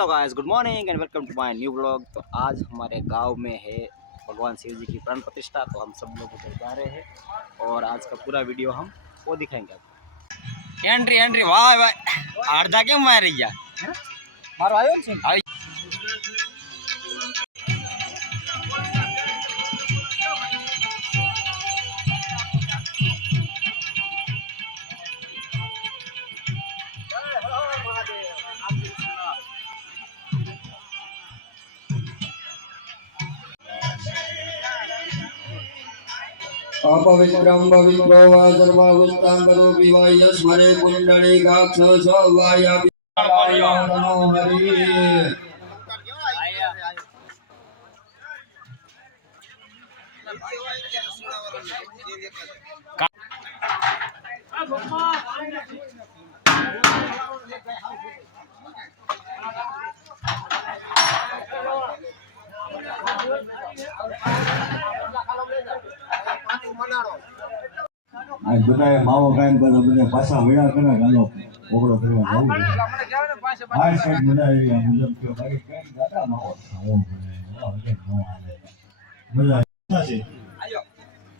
Hello guys, good morning and welcome to my new blog. तो आज हमारे गांव में है भगवान शिव जी की प्राण प्रतिष्ठा, तो हम सब लोग उधर जा रहे हैं और आज का पूरा वीडियो हम वो दिखाएंगे आपको। एंट्री एंट्री वाह वाह अर्धा क्यों मार रही है मारो आयो छे। अपवित्रं पवित्रो वा सर्वावस्थाङ्गरोऽपि वा यस्मरे पुण्डरीकाक्ष वायापि नमो हरि। आज बताए माવો કાઈ બધા બધા પાછા વેડા કરે ગાલો ઓગળો કરવા જાવું આ સાઈડ મજા આવી આ મુજબ કે ભાઈ કઈ દાદા માવો ખાવો પડે નો હાલે મજા છે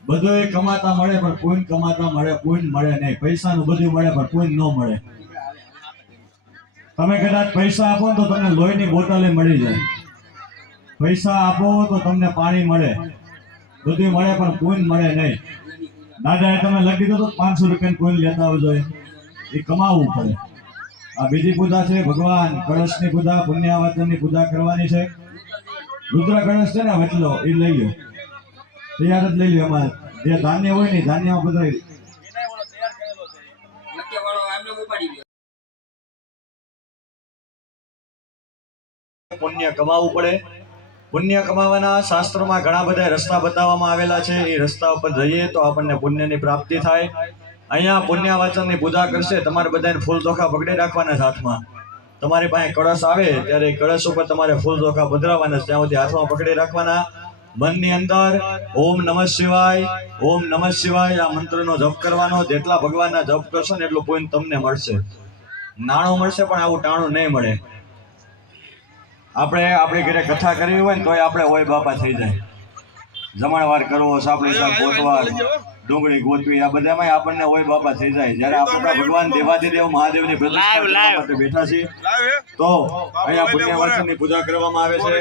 બધું કમાતા મળે પણ કોઈ કમાતા મળે કોઈ મળે નહીં પૈસાનું બધું મળે પણ કોઈ ન મળે તમે કદાચ પૈસા આપો તો તમને લોહીની બોટલે મળી જાય પૈસા આપો તો તમને પાણી મળે બધું મળે પણ કોઈ મળે નહીં દાદાએ તમે લખી દો તો 500 રૂપિયા કોઈન લેતા આવજો એ કમાવવું પડે આ બીજી પૂજા છે ભગવાન કળશની પૂજા પુણ્યવાચનની પૂજા કરવાની છે રુદ્ર કળશ છે ને વચલો એ લઈ લો તૈયાર જ લઈ લો એમાં જે ધાન્ય હોય ને ધાન્યમાં બધા પુણ્ય કમાવવું પડે પુણ્ય કમાવાના શાસ્ત્રોમાં ઘણા બધા રસ્તા બતાવવામાં આવેલા છે એ રસ્તા ઉપર જઈએ તો આપણને પુણ્યની પ્રાપ્તિ થાય અહીંયા પુણ્યવાચનની પૂજા કરશે તમારે બધાને ફૂલ ચોખા પકડી રાખવાના છે હાથમાં તમારી પાસે કળશ આવે ત્યારે કળશ ઉપર તમારે ફૂલ ચોખા પધરાવવાના ત્યાં સુધી હાથમાં પકડી રાખવાના મનની અંદર ઓમ નમઃ શિવાય આ મંત્રનો જપ કરવાનો જેટલા ભગવાનના જપ કરશો ને એટલું પુણ્ય તમને મળશે નાણું મળશે પણ આવું ટાણું નહીં મળે આપણે આપણી ઘરે કથા કરવી હોય ને તોય આપણે ઓય બાપા થઈ જાય જમણવાર કરવો સાપડી શાક ગોતવાર ડુંગળી ગોતવી આ બધામાં આપણને ઓય બાપા થઈ જાય જ્યારે આપણા ભગવાન દેવાધિદેવ મહાદેવની પ્રતિષ્ઠા બેઠા છીએ તો અહીંયા પુણ્યવાચનની પૂજા કરવામાં આવે છે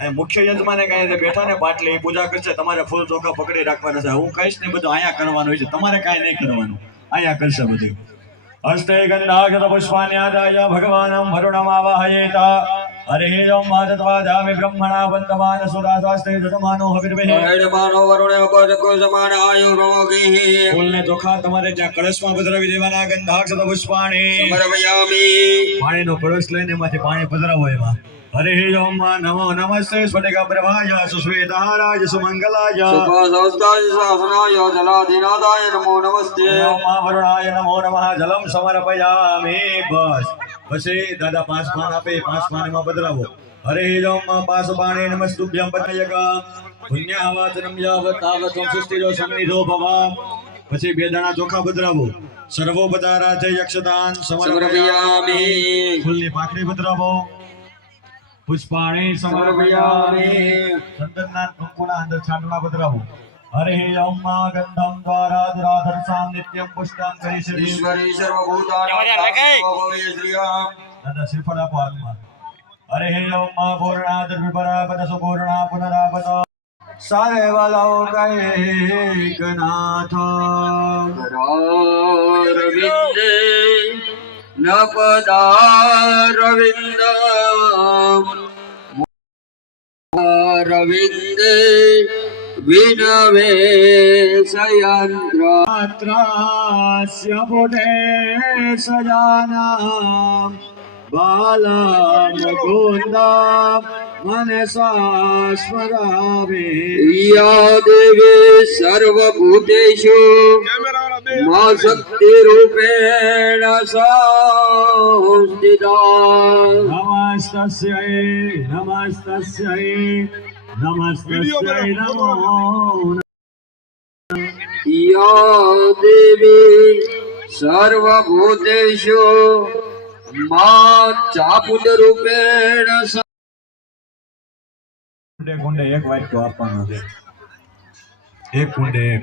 અને મુખ્ય યજમાને કહે છે બેઠા ને પાટલી પૂજા કરશે તમારે ફૂલ ચોખા પકડી રાખવાના છે હું કહીશ ને બધું અહીંયા કરવાનું હોય છે તમારે કાંઈ નહીં કરવાનું અહીંયા કરશે બધું હસ્તે ગંધાક્ષત પુષ્પાન્યાદાય ભગવાનમ વરુણમાવાહયેત हरे ओम मातत्वादामि ब्रह्मणा वन्दमान सुरास्ते जतमानो हविर्वेह हेडमानो वरुणे उपजको समान आयु रोगिः फूलने ચોખા તમારે જ્યાં કળશમાં પધરાવી દેવાના ગંધાક્ષત પુષ્પાણી સમર્પયામિ પાણીનો કળશ લઈને એમાંથી પાણી પધરાવો એમાં हरे ओम नमो नमस्ते स्फटिक प्रभाय सुश्वेतहाराय सुमंगलाय सुखसौस्ताय शासनाय जलाधिनाथाय नमो नमस्ते ओम वरुणाय नमो नमः जलम समर्पयामि बस પછી દાદા 5 પાન આપે 5 પાનમાં પધરાવો હરે ઓમ 5 પાણી નમસ્તુભ્યમ પતયક પુણ્યવાચનમ યાવતાવતમ સૃષ્ટિજો સમિધો ભવ પછી 2 દાણા ચોખા પધરાવો સર્વોપચારાર્થે યક્ષદાન સમર્પયામિ ફૂલની પાકડી પધરાવો પુષ્પાણી સમર્પયામિ ચંદનના કંકુના અંદર છાંટણા પધરાવો हरे ओम गंधम द्वारा दुराधर्षां नित्यं पुष्टं करिष्यति ईश्वरी सर्वभूतानां दादा श्रीफल आपो हाथમાં हरे ओम पूर्णाद्विपरापद सुपूर्णा पुनरापद सर्वलोकैकनाथ रविन्दे न पदारविन्द रविन्दे विनवे सयन्त्रास्य पुटे सजाना बाला मुकुन्दा मनसा स्मरामि या देवी सर्वभूतेषु मा शक्तिरूपेण संस्थिता नमस्तस्यै नमस्तस्यै नमो या देवी सर्वभूतेषु માં ચાપુટ રૂપેણ કુંડે કુંડે એક વાટકો આપવાનો છે. એક કુંડે એક.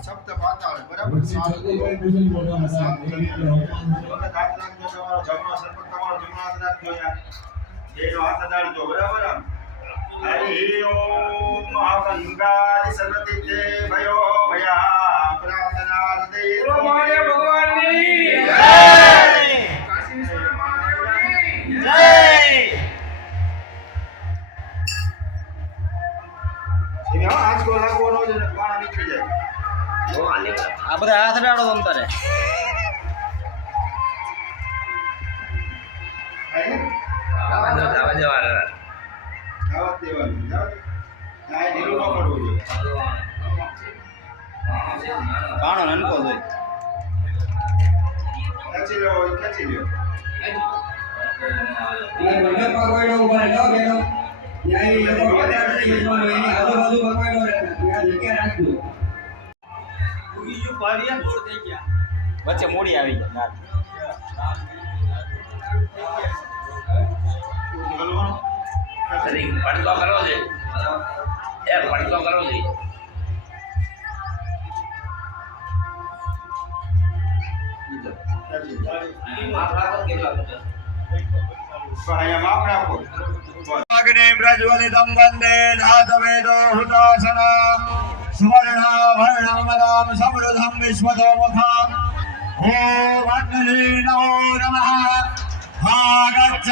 સપ્ત પાતાળ બરાબર હરિ ઓમ મહાગંગાદિ સર્વતીર્થે ભયો ભયા પ્રાર્થના હૃદયે ભગવાનની જય કાશી વિશ્વનાથ મહાદેવની જય આજ કો લાગવાનો છે પાણા નીકળી જાય આ બધા હાથ ડાળો તમ તારે દાવા દેવાના આ ઢીલું ન પડવું જોઈએ પાણો નનકો જોઈ ખેંચી લો ખેંચી લ્યો વચ્ચે મોડી આવી જાય પડતો કરવો છે પડતો કરવો છે અગ્નિ પ્રજ્વલિતં વંદે ધાતવેદો હુતાસન સુવર્ણાભરણમદાં સમૃદ્ધં વિશ્વતો મુખં ઓમ અગ્નિ નમો નમઃ આગચ્છ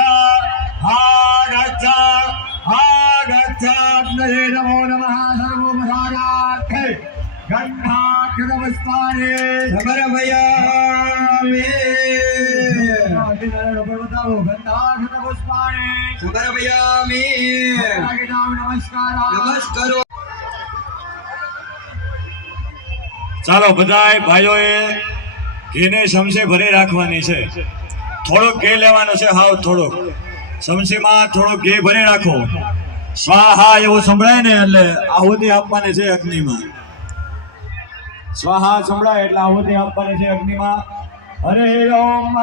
આગચ્છ આગચ્છ અગ્નિ નમો નમઃ સર્વોપસારાર્થે ગંધાક્ષરપુષ્પાણિ સમર્પયામિ બતાવો ગંધાક્ષરપુષ્પાણિ સમર્પયામિ નમસ્કાર. ચાલો બધાય ભાઈઓએ ઘીને સમસે ભરી રાખવાની છે. થોડુંક ઘી લેવાનું છે, હાવ થોડુંક સમસીમાં થોડુંક ઘી ભરી રાખો. સ્વાહા એવું સંભળાય ને એટલે આહુતિ આપવાની છે અગ્નિમાં. સ્વાહા સંભળાય એટલે આહુતિ આપવાની છે અગ્નિમાં. હરે ઓમ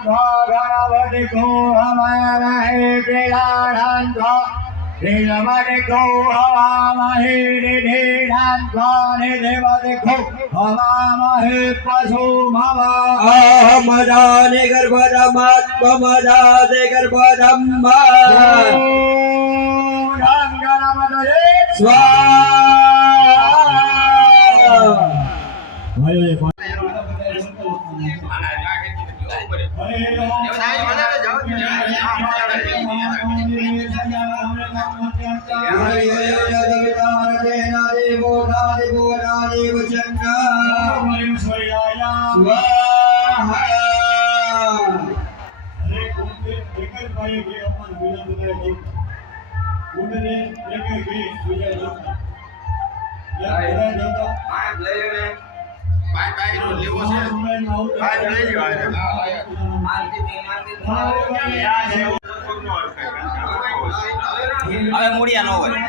ગણપતિ ગો હવામહે પ્રિયાણંધો પ્રિયમતિ ગો હવામહે નિધિનાંધ્વાનિ દેવતિ ગો હવામહે પશુમવા અહમદાને ગર્ભદમાત્મદાને ગર્ભદમ્મા ઓમ ગણપતયે સ્વાહા. હવે મૂળિયા ન હોય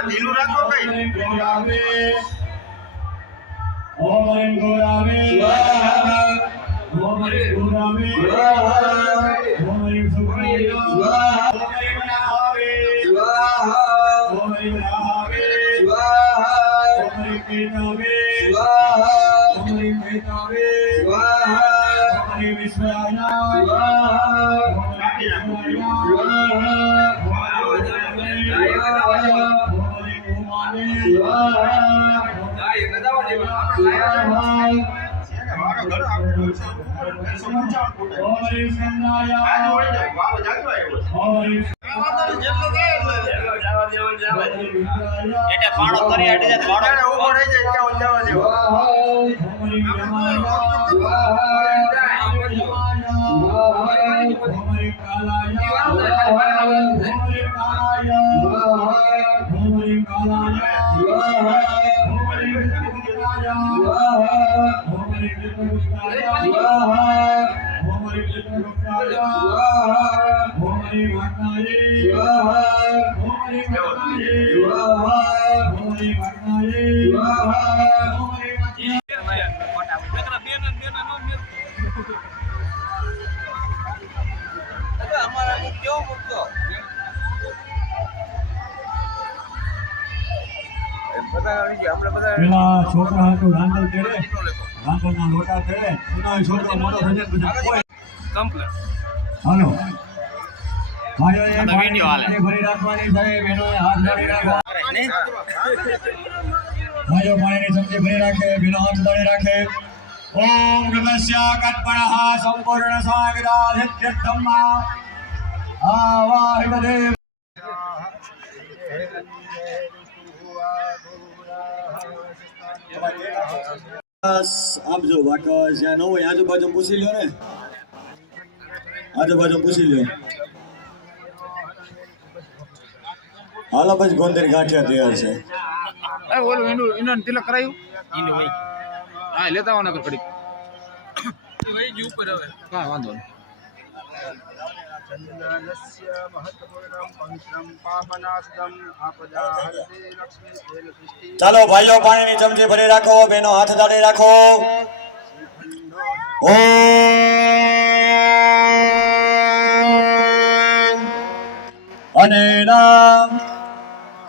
ઢીલું રાખો કઈ ઓમ હરિ ગોરામે ઓમ હરિ ગોરામે ઓમ હરિ સુખદેવ ઓમ હરિ મનાવે ઓમ હરિ મનાવે ઓમ હરિ કેતવે ઓમ હરિ કેતવે ઓમ હરિ વિશ્વાય એટલે પાડો કરી અડી જાય પાડો ઉભો રહી જાય ત્યાં જવા દેવો પેલા છોકરા હતું રાંધલ તેડે રાંધલના લોટા તેડે એનો છોકરો મોટો થઈ જાય બધા કોઈ કમ્પ્લીટ હાલો ભાઈઓએ આ તો વિડિયો હાલે. પાણી ભરી રાખવાની છે બહેનોએ હાથ જોડી રાખવા ભાઈઓ પાણીની ચમચી ભરી રાખે બહેનો હાથ જોડી રાખે ઓમ ગમસ્યા કલ્પણઃ સંપૂર્ણ સાગરા નિત્યધમ્મા આવાહિમદેવ આપજો બાકા જ્યાં ન હોય આજુબાજુ પૂછી લ્યો ને આજુબાજુ પૂછી લ્યો હાલો પછી ગોંદર ગાંઠિયા તૈયાર છે ઇન્ડોન તિલક કરાયું ઈનો ભાઈ હા લેતા આવવાના તો કડી વહી ગયું ઉપર હવે હા વાંધો નહીં ચાલો ભાઈઓ પાણીની ચમચી ભરી રાખો બહેનો હાથ દાડી રાખો ઓમ અને નામ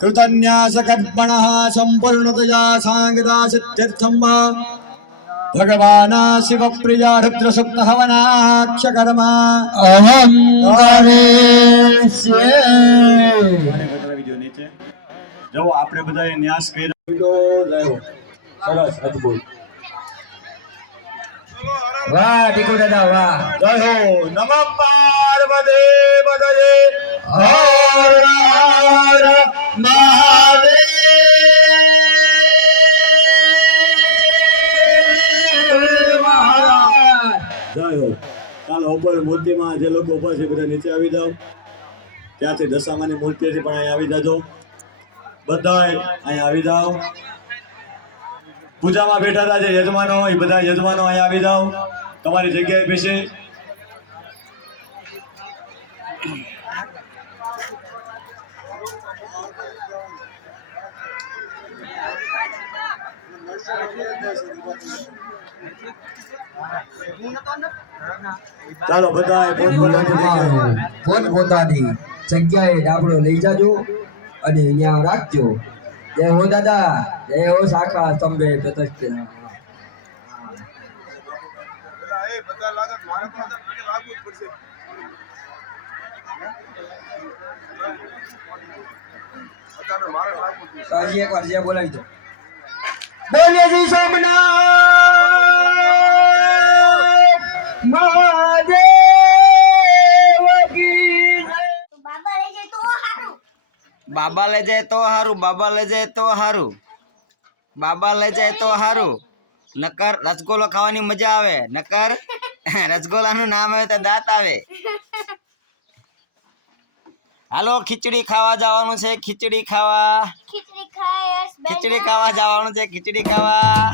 કૃતન્યાસ કર્પણઃ સંપૂર્ણતયા સાંગતા સિદ્ધર્થમ્મા ભગવાન શિવ પ્રિય રુદ્ર સુપ્ત હવનાક્ષ કર્મા અહમ વિડિયો નીચે જો આપણે બધાએ ન્યાસ કર્યો સરસ અદ્ભુત વાહ ટીકુ દાદા વાહ જય હો નમઃ પાર્વતી પદજે હર હર મહાદેવ જય હો ચાલો ઉપર મૂર્તિમાં જે લોકો ઉભા છે બધા નીચે આવી જાઓ ત્યાંથી દશામાની મૂર્તિથી પણ અહીંયા આવી જાજો બધાય અહીંયા આવી જાઓ પૂજામાં બેઠા હતા જે યજમાનો એ બધા યજમાનો અહીંયા આવી જાઓ તમારી જગ્યાએ બેસી ચાલો બધા પોતપોતાની જગ્યાએ ડાબડો લઈ જાજો અને અહીંયા રાખજો જય હો દાદા જય હો શાખા સ્તંભે પ્રતિષ્ઠિત બધા લાગત મારે પણ લાગવું જ પડશે બધાને મારે લાગવું જ પડશે હજી એકવાર જે બોલાવી દો બોલીએ જી સોમનાથ મહાદેવ કી જય બાબા લઈ જાય તો હારું બાબા લઈ જાય તો હારું બાબા લઈ જાય તો હારું નકર રસગોલો ખાવાની મજા આવે નકર રસગોલાનું નામ આવે તો દાંત આવે હાલો ખીચડી ખાવા જવાનું છે ખીચડી ખાવા જવાનું છે ખીચડી ખાવા